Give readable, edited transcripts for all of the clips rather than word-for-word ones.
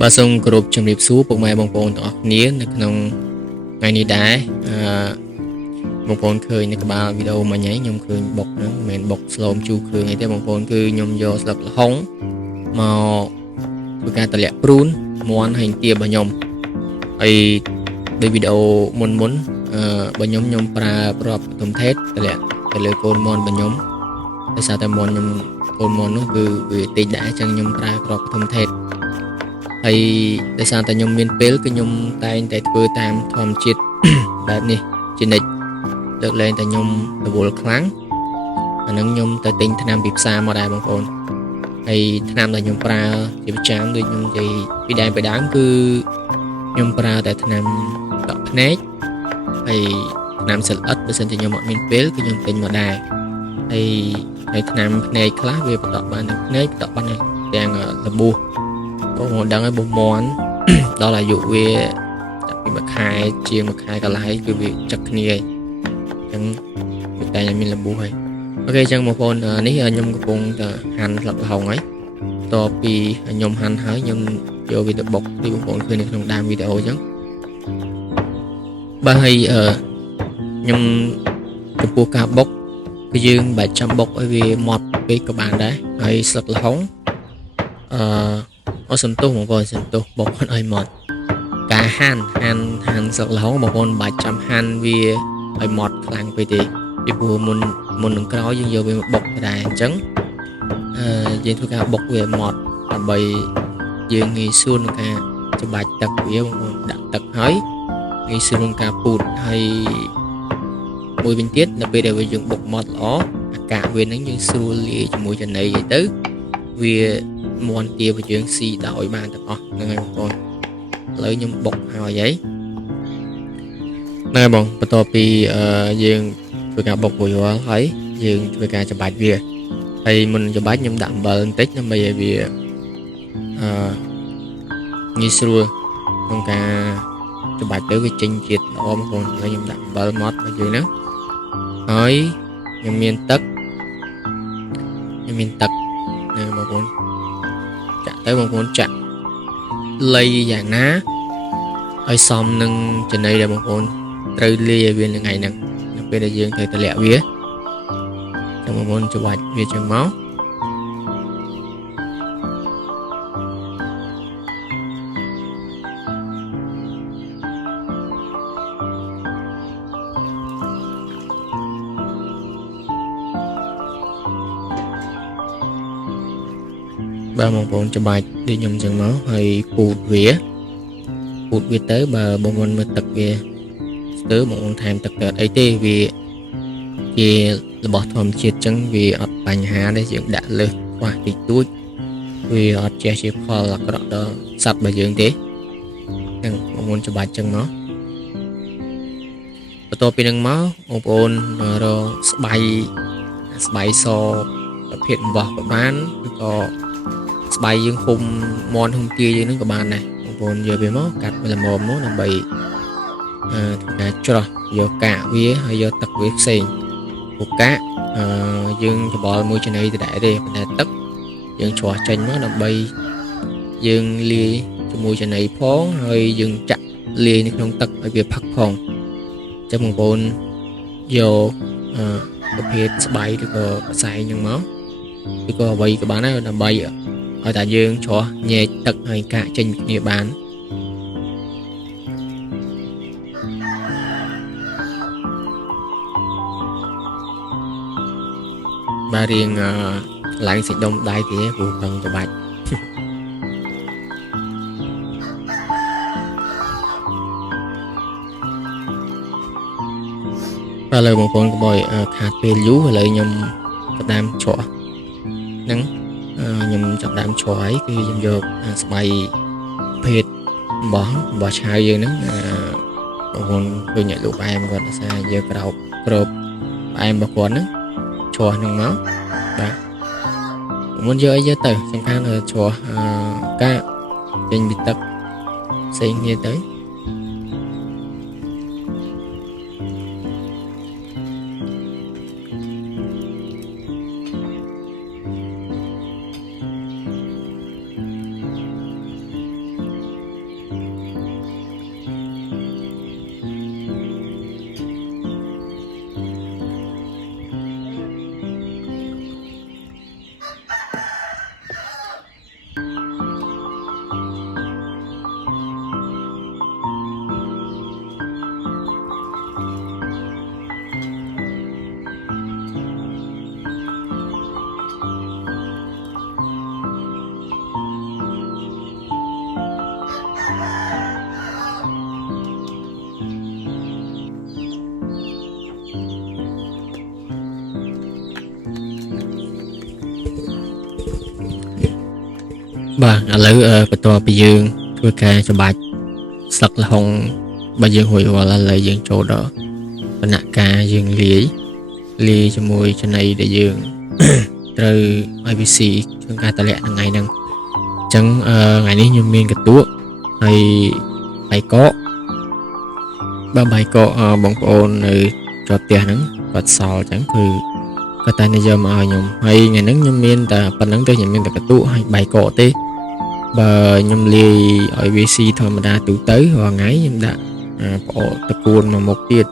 Bà xong group trong điệp xú bộ mai bông bồn tỏ nia nèក្នុងngày này đã bông bồn khơi nè ba video mà nháy nhom khơi bọc nó mền bọc slom chu khơi ngày tới bông bồn khơi nhom vô sập hóng màu với cả tali prun món hành tia bà nhom ai đây video muốn bà nhom nhom pra prop thùng thét tali côn món bà nhom tại sao tại món nhom côn món nó cứ vì tì đã chẳng nhom pra prop thùng thét hay tại sao tại nhom miền peel cái nhom tay tại vừa tam thòm chítแบบนี้จีนิดเลิกเล่นแต่ยมตะบูลครั้งอันนั้นยมแต่ติงธนามบีบซามาได้บางคนไอ้ธนามแต่ยมปลาจีบจ้างด้วยยมจีปีแดงไปด้ามคือยมปลาแต่ธนามดอกเนกไอ้ธนามสลัดเปอร์เซ็นต์จะยมมินเปลคือยมติงมาได้ไอ้ธนามเนกคลาสเวปดอกบานเนกดอกบานแดงตะบูก็หัวดังไอ้บุมอนđó là dụ về mà khai chia mà khai cả lại cứ bị chặt kia chẳng việc tay nhà mình là bù hay ok chẳng một con ní nhom cái con hành lật hồng ấy to pi nhom hành hái nhom vô video bọc đi một con khơi này trong đam video chứ ba hay nhom cái bùa cả bọc cái dương 700 bọc ở vì một cái các bạn đấy hay sật là hóng ở sân tu một con sân tu bọc con ơi một cả han sật là hóng một con 700 han vì ơi một làng về thì đi bùa muốn đừng có dương vô về một bọc đài trắng dương thôi cả bọc về một là bầy dương nghi xuân cả cho bạch tật với một đặt tật hỏi nghi xuân cả bụt hay mùi bên tiết là bây giờ về dùng bọc một ló cả về nó như xuân lìa cho mùi chân này vậy tứ vì môn tiêu và chuyện si đổi bàn tập nên một con lấy nhung bọc hào giấy này bọn bắt đầu bị dương với cả bọc bùi hóa thấy dương với cả cho bạch việc thì mình cho bạch nhung đậm bờ tích nó bây giờ vì như xưa con cả cho bạch tới với trình triệt đó mà còn lấy nhung đậm bờ mót và dưới nữa nói nhung miên tật này một con chặt tới một con chặt lây dạng ná ở xong nâng trên đây là một con rơi lia viên là ngày nè bây giờ dương thời ta lẹ vía trong một môn cho bạch vía trong máu ba một con cho bạch đi nhầm chân máu hay phụt vía tới bờ bông môn mới tật về tới một con tham tật ấy tê vì là bỏ thòm chiết chân vì ở bánh hà để dưỡng đã lên qua thì túi vì ở che chip kho là cái đó sạch bởi dưỡng thế nên một con cho bạch chân nó và tôi bên máu một con rồi bay so hiện vào của bán có bay dương khung mòn hôm kia với nó của bạn này còn giờ về máu cắt là mồm nó là bị cho giờ cả vía hay giờ tật vía xì một cá dương cho bỏ môi trên này thì đại đi là tất dương chùa trên nó là bay dương lia cho môi trên này phó hơi dương chặt lia nhưng không tật ở việc phát phòng trong một bồn vô đặc biệt bay thì có xài nhưng máu thì có bay các bạn ấy là bay ở tại dương cho nhẹ tật hay cả trên địa bàn ba riêng lại sẽ đông đại thì vụ cần cho bạch và lời một con bòi khát về lú và lời nhầm đam chọ nắng nhầm chọn đam chọ ấy khi nhầm được bay phết bỏ chai dương nắng một con tôi nhận lục em còn là xa giờ cái đầu cột em bọc quần á chùa nông máu và muốn chơi giờ từ trong khăn là chùa cá trên bị tập xây nghe tới បាទឥឡូវបន្ទាប់ពីយើងធ្វើការច្បាច់ស្លឹកល្ហុងបើយើងរួចរាល់ឥឡូវយើងចូលដល់ដំណាក់កាលយើងលាយជាមួយចំណីដែលយើង ត្រូវឲ្យវាស៊ីក្នុងការតម្លាក់ថ្ងៃហ្នឹងអញ្ចឹងថ្ងៃនេះខ្ញុំមានកន្ទក់ហើយបាយកកបើបាយកកបងប្អូននៅជាប់ផ្ទះហ្នឹងគាត់សល់អញ្ចឹងគឺគាត់តែនិយាយមកឲ្យខ្ញុំហើយថ្ងៃហ្នឹងខ្ញុំមានតែប៉ុណ្្នឹងទេខ្ញុំមានតែកន្ទក់ហើយបាយកកទេបើខ្ញុំលាយឲ្យវាស៊ីធម្មតាទូទៅរាល់ថ្ងៃខ្ញុំដាក់ផ្អកតកួនមួយមុខទៀត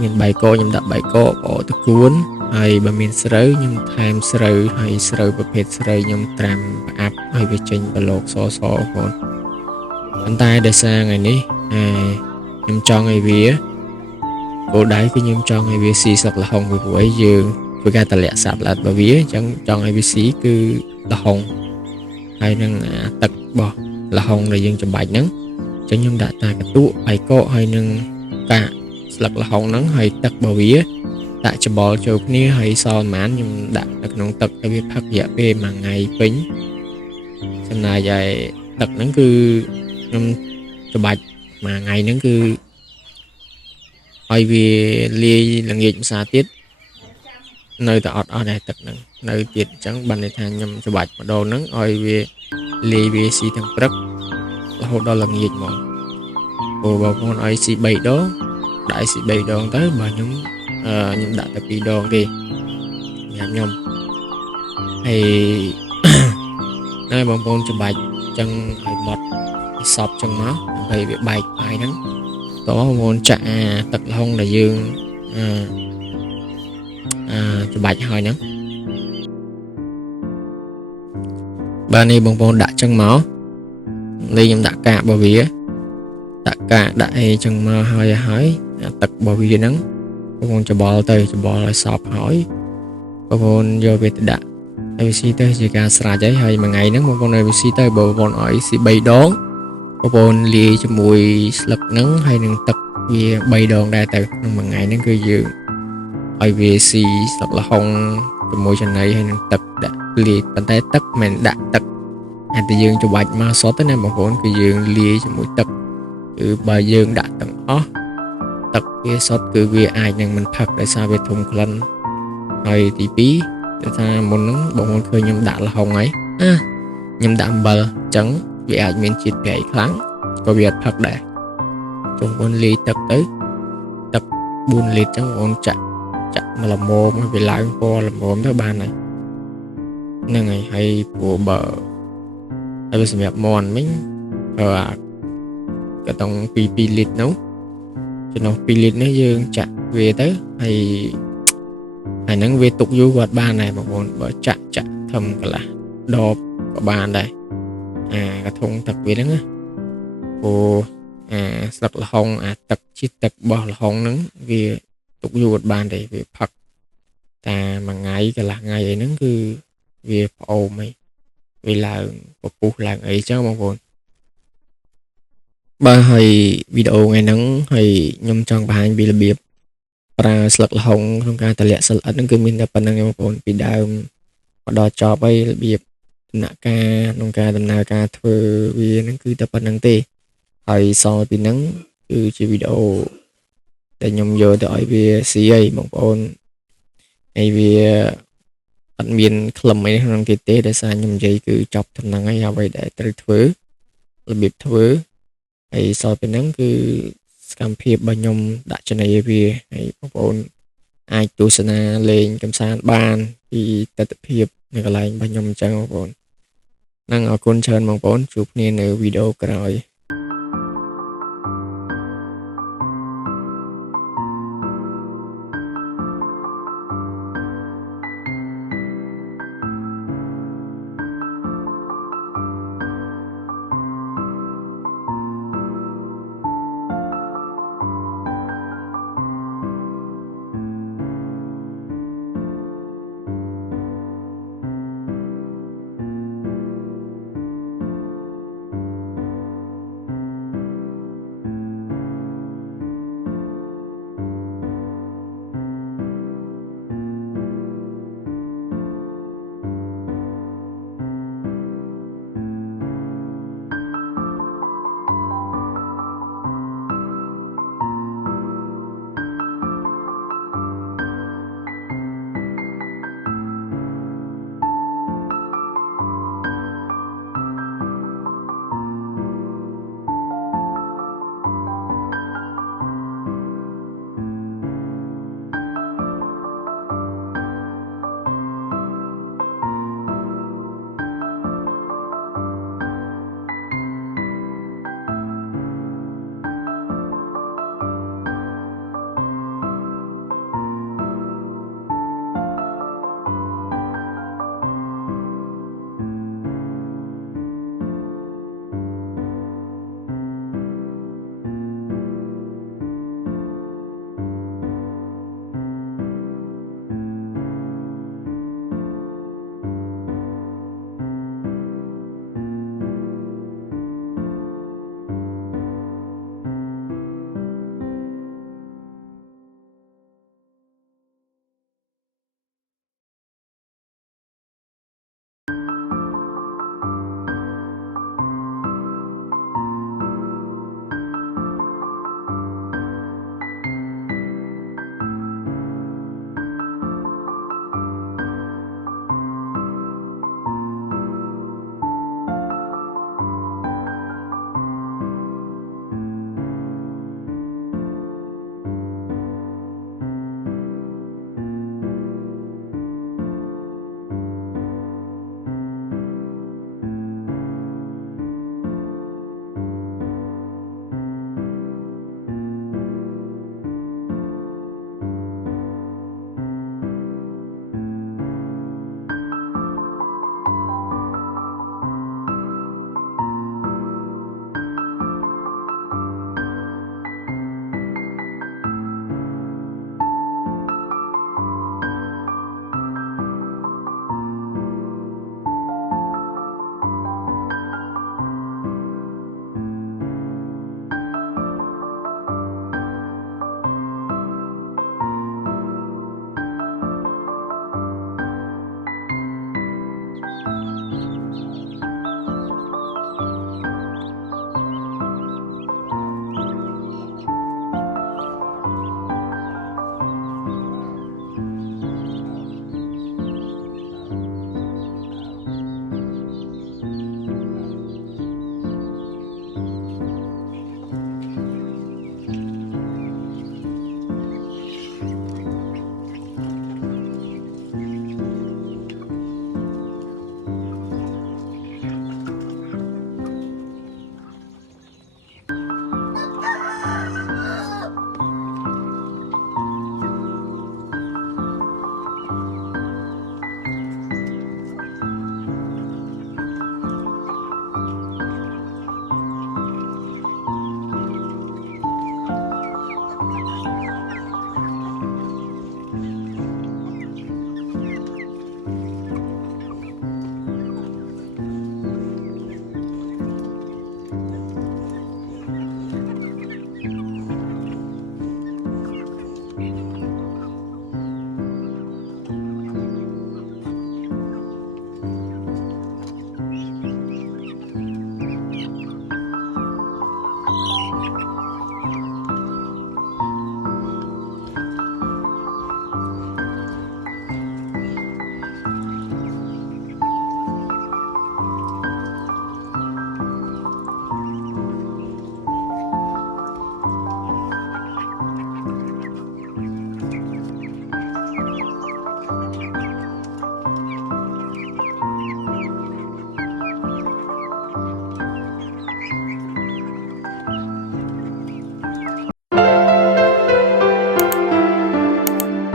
មានបាយកកខ្ញុំដាក់បាយកកផ្អកតកួនហើយបើមានស្រូវខ្ញុំថែមស្រូវហើយស្រូវប្រភេទស្រូវខ្ញុំត្រាំប្រអាប់ឲ្យវាចេញប្លុកសបងប្អូនប៉ុន្តែដោយសារថ្ងៃនេះខ្ញុំចង់ឲ្យវាគោលដៅគឺខ្ញុំចង់ឲ្យវាស៊ីស្លឹកល្ហុងពីព្រោះអីយើងធ្វើការតម្លាក់សាបល្អិតរបស់វាអញ្ចឹងចង់ឲ្យវាស៊ីគឺល្ហុងហើយនឹងទឹករបស់ល្ហុងដែលយើងចំបាច់ហ្នឹងអញ្ចឹងខ្ញុំដាក់តាកន្ទក់បាយកកហើយនឹងកាកស្លឹកល្ហុងហ្នឹងហើយទឹករបស់វាដាក់ច្បល់ចូលគ្នាហើយសល់ប្រហែលខ្ញុំដាក់នៅក្នុងទឹកឲ្យវាផឹករយៈពេល1ថ្ងៃពេញចំណែកឯទឹកហ្នឹងគឺខ្ញុំច្បាច់1ថ្ងៃហ្នឹងគឺឲ្យវាលាយល្ងាចម្សាទៀតនៅតែអត់ដែរទឹកហ្នឹងនៅទៀតអញ្ចឹងបានន័យថាខ្ញុំច្បាច់ម្ដងហ្នឹងឲ្យវាលាយវាស៊ីទាំងព្រឹករហូតដល់ល្ងាចមកព្រោះបងប្អូនឲ្យស៊ី3ដងដាក់ស៊ី3ដងទៅបើខ្ញុំដាក់តែ2ដងទេញ៉ាំខ្ញុំហើយហើយបងប្អូនច្បាច់អញ្ចឹងឲ្យម៉ត់សពអញ្ចឹងមកដើម្បីវាបែកបាយហ្នឹងតោះបងប្អូនចាក់ទឹកល្ហុងដែលយើងច្បាច់ហើយហ្នឹងបាទនេះបងប្អូនដាក់អញ្ចឹងមកនេះខ្ញុំដាក់កាករបស់វាដាក់កាកដាក់អីអញ្ចឹងមកហើយទឹករបស់វាហ្នឹងបងប្អូនច្បល់ឲ្យសពហើយបងប្អូនយកវាទៅដាក់ឲ្យវាស៊ីទៅជាការស្រេចហើយមួយថ្ងៃហ្នឹងបងប្អូនឲ្យវាស៊ីទៅបងប្អូនឲ្យស៊ី3ដងបងប្អូនលាយជាមួយស្លឹកហ្នឹងហើយនឹងទឹកវា3ដងដែរទៅក្នុងមួយថ្ងៃហ្នឹងគឺយើងឲ្យវាស៊ីស្លឹកល្ហុងជាមួយចំណីហើយនឹងទឹកដាក់លាយប៉ុន្តែទឹកមិនដាក់ទឹកតែយើងច្បាច់មកសុទ្ធទៅណាបងប្អូនគឺយើងលាយជាមួយទឹកគឺបើយើងដាក់ទាំងអស់ទឹកវាសុទ្ធគឺវាអាចនឹងមិនផឹកដោយសារវាធំក្លិនហើយទី2គឺថាមុនហ្នឹងបងប្អូនឃើញខ្ញុំដាក់ល្ហុងហើយខ្ញុំដាក់អំបិលអញ្ចឹងវាអាចមានជាតិប្រៃខ្លាំងក៏វាអត់ផឹកដែរចុងបងលាយទឹកទៅទឹក4លីត្រអញ្ចឹងបងចាក់មកល្មមវាឡើងពណ៌ល្មមទៅបានហើយហ្នឹងហើយព្រោះបើហើយវាសម្រាប់មន់មិញក៏ต้อง2លីត្រនោះចំណុះ2លីត្រនេះយើងចាក់វាទៅហើយហ្នឹងវាទុកយូរក៏បានដែរបងប្អូនបើចាក់ធំកន្លះដបក៏បានដែរកធុងទឹកវាហ្នឹងណាព្រោះស្លឹកល្ហុងទឹកជាតិទឹករបស់ល្ហុងហ្នឹងវាទុកយូរអត់បានទេវាផឹកតែមួយថ្ងៃកន្លះថ្ងៃអីហ្នឹងគឺវាផ្អូមហីវាឡើងពពុះឡើងអីចឹងបងប្អូនបាទហើយវីដេអូថ្ងៃហ្នឹងហើយខ្ញុំចង់បង្ហាញពីរបៀបប្រើស្លឹកល្ហុងក្នុងការតម្លាក់សិលអិតហ្នឹងគឺមានតែប៉ុណ្្នឹងបងប្អូនពីដើមមកដល់ចប់ហើយរបៀបដំណាក់កាលក្នុងការដំណើរការធ្វើវាហ្នឹងគឺតែប៉ុណ្្នឹងទេហើយសល់ពីហ្នឹងគឺជាវីដេអូតែខ្ញុំយកទៅឲ្យវាស៊ីអីបងប្អូនហើយវាអត់មានខ្លឹមអីក្នុងទៀតទេដោយសារខ្ញុំនិយាយគឺចប់ដំណឹងហើយអ្វីដែលត្រូវធ្វើរបៀបធ្វើហើយសល់ពីហ្នឹងគឺសកម្មភាពរបស់ខ្ញុំដាក់ចំណីឲ្យវាហើយបងប្អូនអាចទស្សនាលេងកម្សាន្តបានពីទស្សនវិជ្ជានៅកន្លែងរបស់ខ្ញុំអញ្ចឹងបងប្អូនហ្នឹងអរគុណច្រើនបងប្អូនជួបគ្នានៅវីដេអូក្រោយ